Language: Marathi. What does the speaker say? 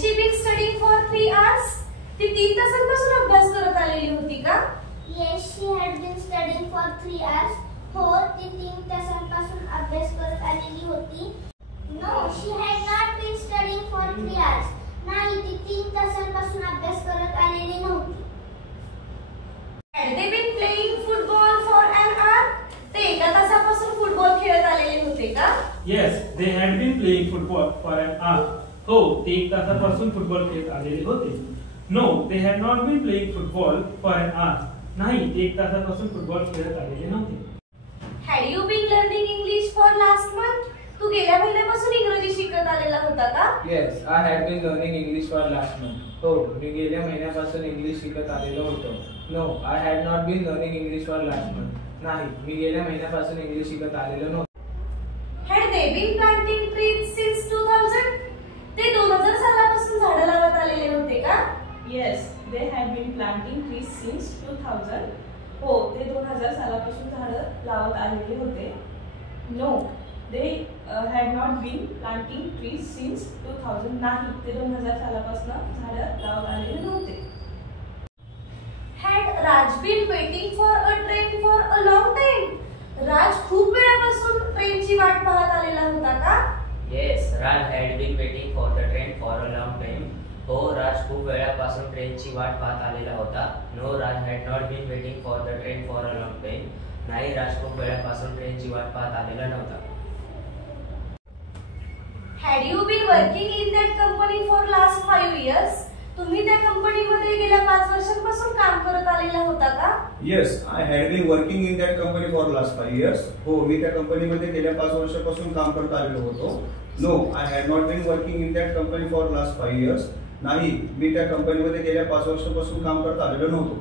she been studying for 3 hours? ती 3 तासांपासून अभ्यास करत आलेली होती का? Yes, she had been studying for 3 hours. हो, ती 3 तासांपासून अभ्यास करत आलेली होती. No, she had not been studying for 3 hours. नाही, ती 3 तासांपासून अभ्यास करत आलेली नव्हती. Had they been playing football for an hour? ते 1 तासापासून फुटबॉल खेळत आलेले होते का? Yes, they had been playing football for an hour. हो, ते 1 तासापासून फुटबॉल खेळत आलेले होते. No, they had not been playing football for an hour. नाही, ते 1 तासापासून फुटबॉल खेळत आलेले नव्हते. Had you been learning English for last month? तू गेल्या महिन्यापासून इंग्रजी शिकत आलेला होता का? Yes, I had been learning English for last month. हो, मी गेल्या महिन्यापासून इंग्लिश शिकत आलेलो होतो. No, I had not been learning English for last month. नाही, मी गेल्या महिन्यापासून इंग्लिश शिकत आलेलो नव्हतो. Had they been planting trees since 2000? ते 2000 सालापासून झाडं लावत आलेले होते का? Yes, they had been planting trees since 2000. हो, ते 2000 सालापासून झाडं लावत आलेले होते. No, they had not been planting trees since 2000. नाही, ते 2000 सालापासून झाडं लावत आलेले नव्हते. Had Raj been waiting for a train for a long time? राज खूप वेळापासून ट्रेनची वाट पाहत आलेला होता का? Yes, Raj had been waiting for the train for a long time. हो, राज खूप वेळापासून ट्रेनची वाट पाहत आलेला होता. No, Raj had not been waiting for the train for a long time. नाही, राज खूप वेळापासून ट्रेनची वाट पाहत आलेला नव्हता. Had you been working in that company for last 5 years? तुम्ही त्या कंपनीमध्ये गेल्या 5 वर्षांपासून काम करत आलेला होता का? Yes, I had been working in that company for last 5 years. हो, मी त्या कंपनीमध्ये गेल्या 5 वर्षांपासून काम करत आलेलो होतो. No, I had not been working in that company for last 5 years. नाही, मी त्या कंपनीमध्ये गेल्या 5 वर्षांपासून काम करत आलेलो नव्हतो.